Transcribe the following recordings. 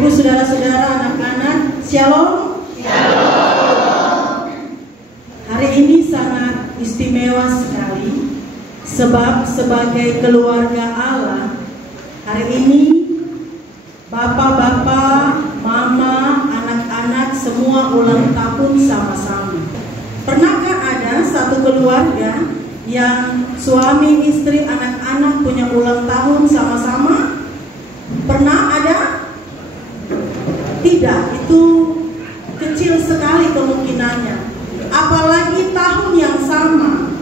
Ibu, saudara-saudara, anak-anak, Shalom. Shalom. Hari ini sangat istimewa sekali, sebab sebagai keluarga Allah, hari ini bapak-bapak, mama, anak-anak semua ulang tahun sama-sama. Pernahkah ada satu keluarga yang suami, istri, anak-anak punya ulang tahun sama-sama? Pernah ada? Tidak, itu kecil sekali kemungkinannya. Apalagi tahun yang sama.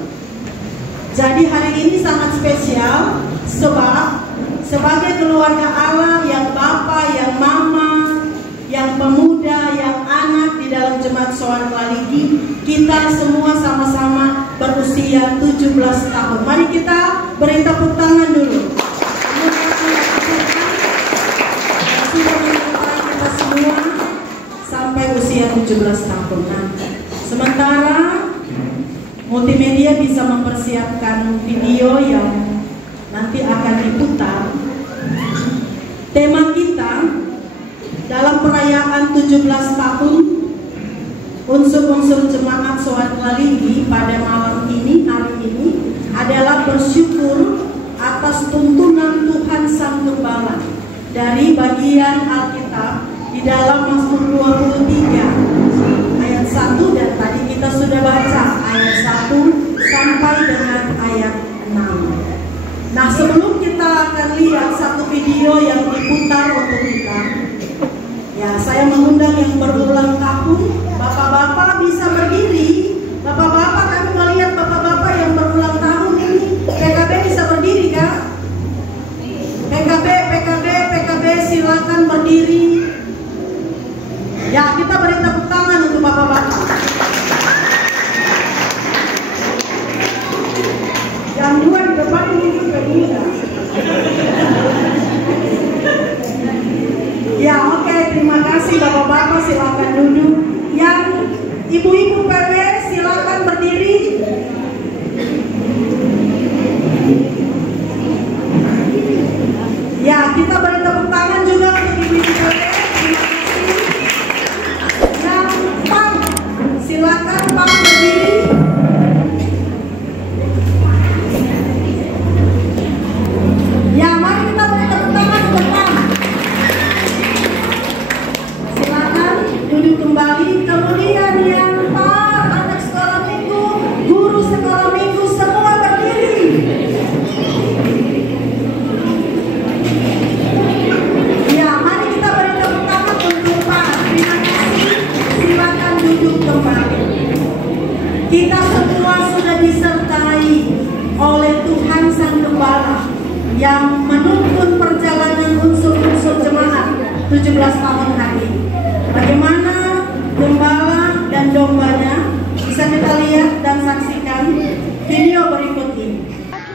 Jadi hari ini sangat spesial, sebab sebagai keluarga Allah, yang bapak, yang mama, yang pemuda, yang anak di dalam Jemaat Soan Klaligi, kita semua sama-sama berusia 17 tahun. Mari kita beri tepuk tangan dulu. Sudah menyertai kita semua sampai usia 17 tahun. Nah, sementara multimedia bisa mempersiapkan video yang nanti akan diputar, tema kita dalam perayaan 17 tahun unsur-unsur Jemaat Soan Klaligi pada malam ini, hari ini adalah bersyukur atas tuntunan Tuhan Sang Gembala dari bagian Alkitab di dalam Mazmur 23 ayat 1, dan tadi kita sudah baca ayat 1 sampai dengan ayat 6. Nah, sebelum kita akan lihat satu video yang diputar untuk kita, ya, saya mengundang yang berulang tahun. Bapak-bapak bisa berdiri. Bapak-bapak, kami melihat bapak-bapak yang berulang tahun ini. PKB bisa berdiri, Kak? PKB, silakan berdiri. Ya, kita beri tepuk tangan untuk bapak-bapak. Yang dua di depan ini juga muda. Ya, oke, terima kasih bapak-bapak, silakan duduk. Yang ibu-ibu PW silakan berdiri. Ya, kita beri tepuk tangan juga untuk ibu-ibu PW. Terima kasih. Yang PAM, silakan PAM berdiri. Ya, mari kita beri tepuk tangan untuk PAM. Silakan duduk kembali. Kemudian yang PAM, anak sekolah minggu, guru sekolah minggu, semua berdiri. Ya, mari kita beri tepuk tangan untuk PAM. Terima kasih. Silakan duduk kembali. Kita semua sudah disertai oleh Tuhan Sang Gembala yang menuntun perjalanan unsur-unsur jemaat 17 tahun hari ini. Bagaimana gembala dan dombanya bisa kita lihat dan saksikan video berikut ini.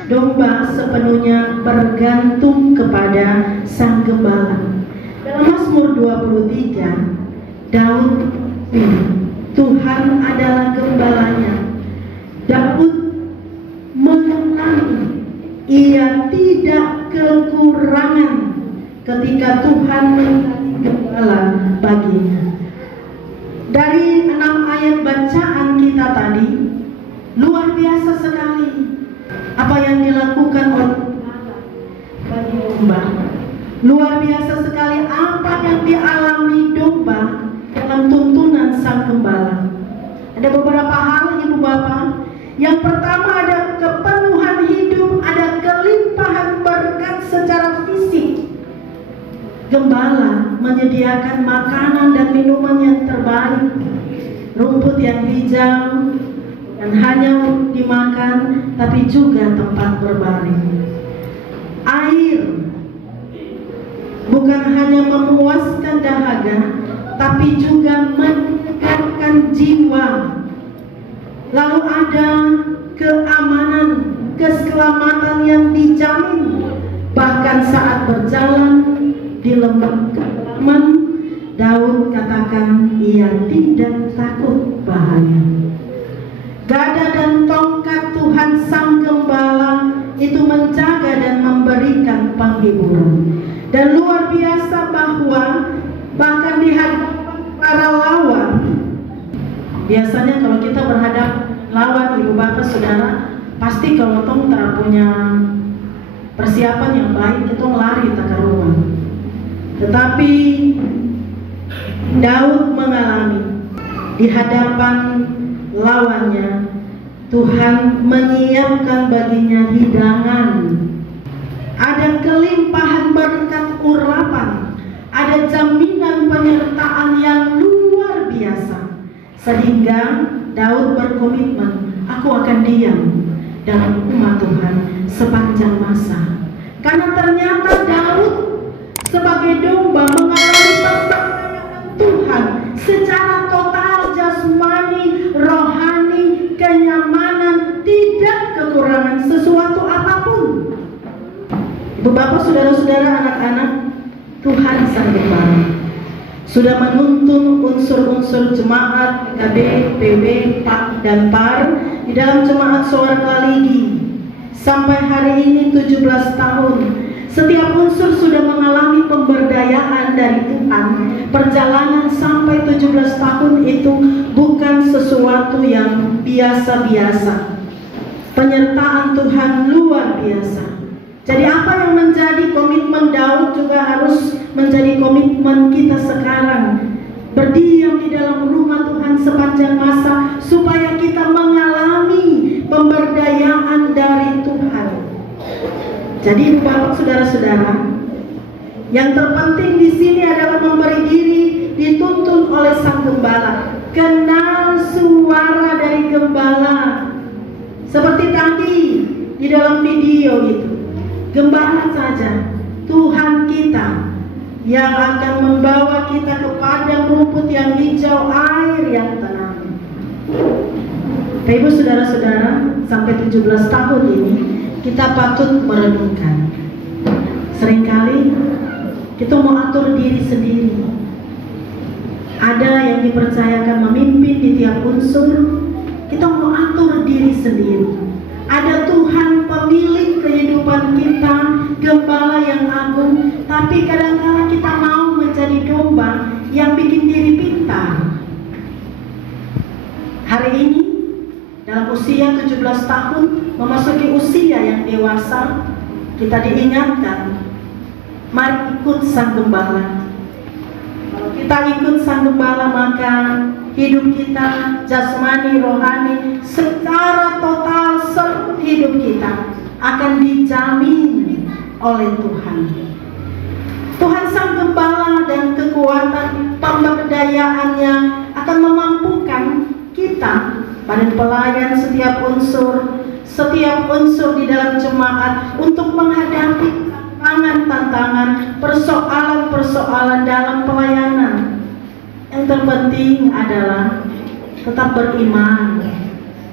Domba sepenuhnya bergantung kepada Sang Gembala. Dalam Mazmur 23, Daud, Tuhan adalah gembalanya. Daud mengenali ia tidak kekurangan ketika Tuhan menjadi gembala baginya. Dari 6 ayat bacaan kita tadi, luar biasa sekali apa yang dilakukan oleh bagi domba. Luar biasa sekali apa yang dialami domba dalam tuntunan Sang Gembala. Ada beberapa hal, ibu bapak. Yang pertama, ada kepenuhan hidup, ada kelimpahan berkat secara fisik. Gembala menyediakan makanan dan minuman yang terbaik, rumput yang hijau, dan hanya untuk dimakan, tapi juga tempat berbaring. Air bukan hanya memuaskan dahaga, tapi juga menyegarkan jiwa. Lalu ada keamanan, keselamatan yang dijamin. Bahkan saat berjalan di lembah kedalaman, Daud katakan ia tidak takut bahaya. Gada dan tongkat Tuhan Sang Gembala itu menjaga dan memberikan penghiburan. Dan luar biasa bahwa bahkan di hadapan para lawan. Biasanya kalau kita berhadap lawan, ibu bapak saudara, pasti kalau tong tak punya persiapan yang baik, itu lari tak karuan. Tetapi Daud mengalami di hadapan lawannya, Tuhan menyiapkan baginya hidangan. Ada kelimpahan berkat urapan, ada jaminan penyertaan yang luar biasa, sehingga Daud berkomitmen, aku akan diam dalam rumah Tuhan sepanjang masa. Karena ternyata Daud sebagai domba mengalami pemberdayaan Tuhan secara total, jasmani, rohani, kenyamanan, tidak kekurangan sesuatu apapun. Ibu bapak, saudara-saudara, anak-anak, Tuhan Sang Gembala sudah menuntun unsur-unsur jemaat KB, PB, PAK, dan PAR di dalam jemaat Suara Kaligi sampai hari ini 17 tahun. Setiap unsur sudah mengalami pemberdayaan dari Tuhan. Perjalanan sampai 17 tahun itu bukan sesuatu yang biasa-biasa. Penyertaan Tuhan luar biasa. Jadi apa yang menjadi komitmen Daud juga harus menjadi komitmen kita sekarang. Berdiam di dalam rumah Tuhan sepanjang masa supaya kita mengalami pemberdayaan dari Tuhan. Jadi bapak saudara-saudara, yang terpenting di sini adalah memberi diri dituntun oleh Sang Gembala. Kenal suara dari Gembala. Seperti tadi di dalam video itu, Gembala saja, Tuhan kita yang akan membawa kita ke padang rumput yang hijau, air yang tenang. Ibu saudara-saudara, sampai 17 tahun ini kita patut merenungkan. Seringkali kita mau atur diri sendiri. Ada yang dipercayakan memimpin di tiap unsur, kita mau atur diri sendiri. Ada Tuhan pemilik kehidupan kita, Gembala yang agung, tapi kadang-kadang kita mau menjadi domba yang bikin diri pintar. Hari ini dalam usia 17 tahun memasuki usia yang dewasa, kita diingatkan, mari ikut Sang Gembala. Kalau kita ikut Sang Gembala, maka hidup kita, jasmani, rohani, secara total seluruh hidup kita akan dijamin oleh Tuhan. Tuhan Sang Gembala dan kekuatan pemberdayaannya akan memampukan kita, pada pelayan setiap unsur di dalam jemaat, untuk menghadapi tantangan-tantangan, persoalan-persoalan dalam pelayanan. Yang terpenting adalah tetap beriman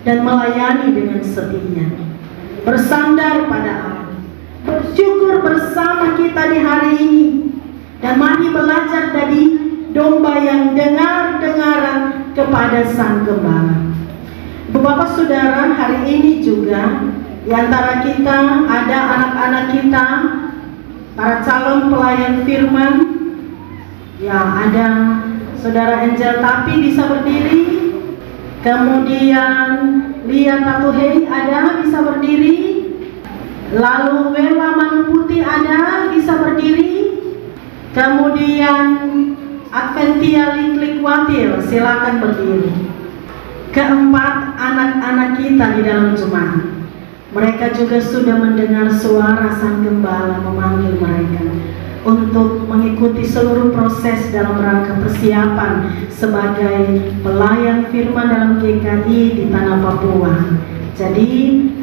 dan melayani dengan setia, bersandar pada Allah, bersyukur bersama kita di hari ini, dan mari belajar dari domba yang dengar-dengaran kepada Sang Gembala. Bapak saudara, hari ini juga di antara kita ada anak-anak kita, para calon pelayan firman. Ya, ada Saudara Angel Tapi bisa berdiri. Kemudian Lia Tatuhei ada, bisa berdiri. Lalu Wela Manu Putih ada, bisa berdiri. Kemudian Adventia Liklikwatil, silakan berdiri. Keempat, anak-anak kita di dalam jemaat, mereka juga sudah mendengar suara Sang Gembala memanggil mereka untuk mengikuti seluruh proses dalam rangka persiapan sebagai pelayan firman dalam GKI di tanah Papua. Jadi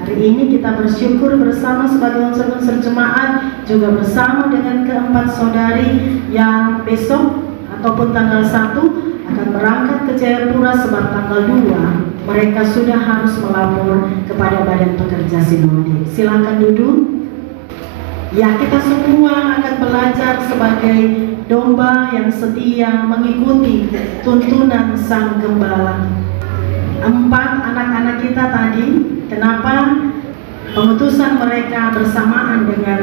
hari ini kita bersyukur bersama sebagai unsur-unsur jemaat, juga bersama dengan keempat saudari yang besok ataupun tanggal 1 akan berangkat ke Jayapura, sebab tanggal 2 mereka sudah harus melapor kepada Badan Pekerja Sinode. Silakan duduk. Ya, kita semua akan belajar sebagai domba yang setia mengikuti tuntunan Sang Gembala. 4 anak-anak kita tadi, kenapa pengutusan mereka bersamaan dengan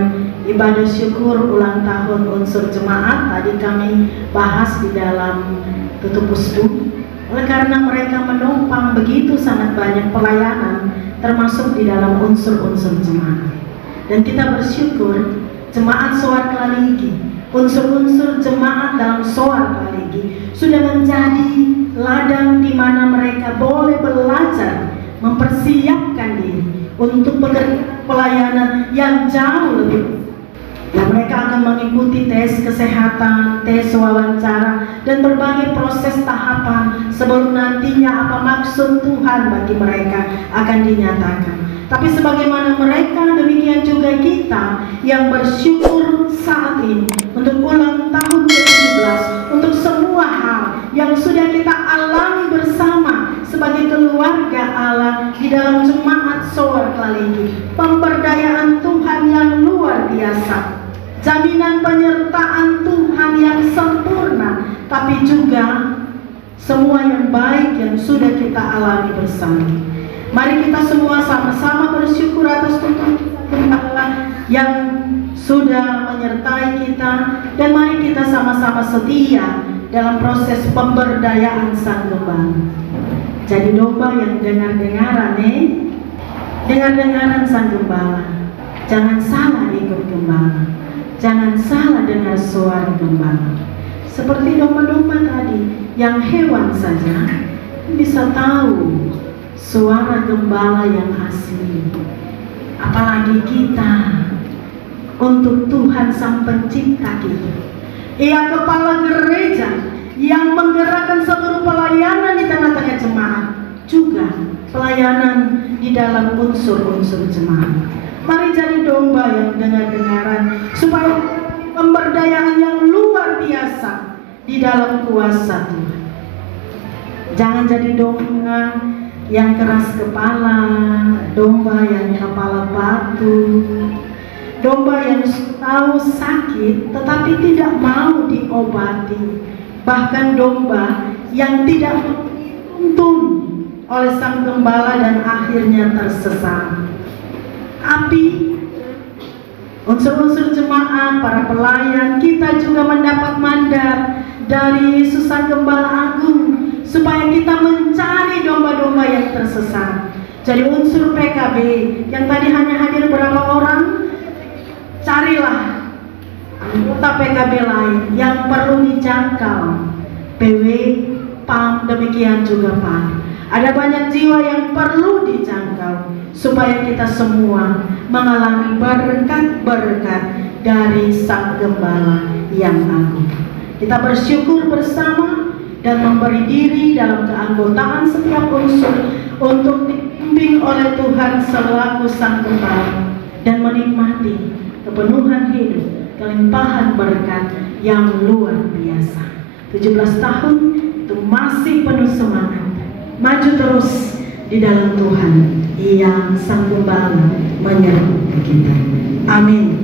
ibadah syukur ulang tahun unsur jemaat tadi kami bahas di dalam tutup puspu. Oleh karena mereka menopang begitu sangat banyak pelayanan termasuk di dalam unsur-unsur jemaat. Dan kita bersyukur jemaat Soar Klaligi, unsur-unsur jemaat dalam Soar Klaligi sudah menjadi ladang di mana mereka boleh belajar mempersiapkan diri untuk pelayanan yang jauh lebih. Dan mereka akan mengikuti tes kesehatan, tes wawancara, dan berbagai proses tahapan sebelum nantinya apa maksud Tuhan bagi mereka akan dinyatakan. Tapi sebagaimana mereka, demikian juga kita yang bersyukur saat ini untuk ulang tahun ke-17, untuk semua hal yang sudah kita alami bersama sebagai keluarga Allah di dalam jemaat Soar Klaligi. Pemberdayaan Tuhan yang luar biasa, jaminan penyertaan Tuhan yang sempurna, tapi juga semua yang baik yang sudah kita alami bersama. Mari kita semua sama-sama bersyukur atas tuntunan Allah yang sudah menyertai kita, dan mari kita sama-sama setia dalam proses pemberdayaan Sang Gembala. Jadi domba yang dengar-dengaran dengar-dengaran Sang Gembala. Jangan salah ikut Gembala, jangan salah dengar suara Gembala. Seperti domba-domba tadi, yang hewan saja bisa tahu suara Gembala yang asli. Apalagi kita, untuk Tuhan Sang Pencipta kita. Ia kepala gereja yang menggerakkan seluruh pelayanan di tengah-tengah jemaat, juga pelayanan di dalam unsur-unsur jemaat. Mari jadi domba yang dengar-dengaran, supaya pemberdayaan yang luar biasa di dalam kuasa Tuhan. Jangan jadi domba yang keras kepala, domba yang kepala batu, domba yang tahu sakit tetapi tidak mau diobati, bahkan domba yang tidak dituntun oleh Sang Gembala dan akhirnya tersesat. Tapi unsur-unsur jemaat, para pelayan, kita juga mendapat mandat dari Yesus Sang Gembala Agung supaya kita mencari domba-domba yang tersesat. Jadi unsur PKB yang tadi hanya hadir berapa orang, carilah anggota PKB lain yang perlu dijangkau. PW, PAM, demikian juga PAM. Ada banyak jiwa yang perlu dijangkau supaya kita semua mengalami berkat-berkat dari Sang Gembala yang agung. Kita bersyukur bersama dan memberi diri dalam keanggotaan setiap unsur untuk dibimbing oleh Tuhan selaku Sang Gembala dan menikmati kepenuhan hidup, kelimpahan berkat yang luar biasa. 17 tahun itu masih penuh semangat, maju terus di dalam Tuhan yang Sang Gembala menyertai kita. Amin.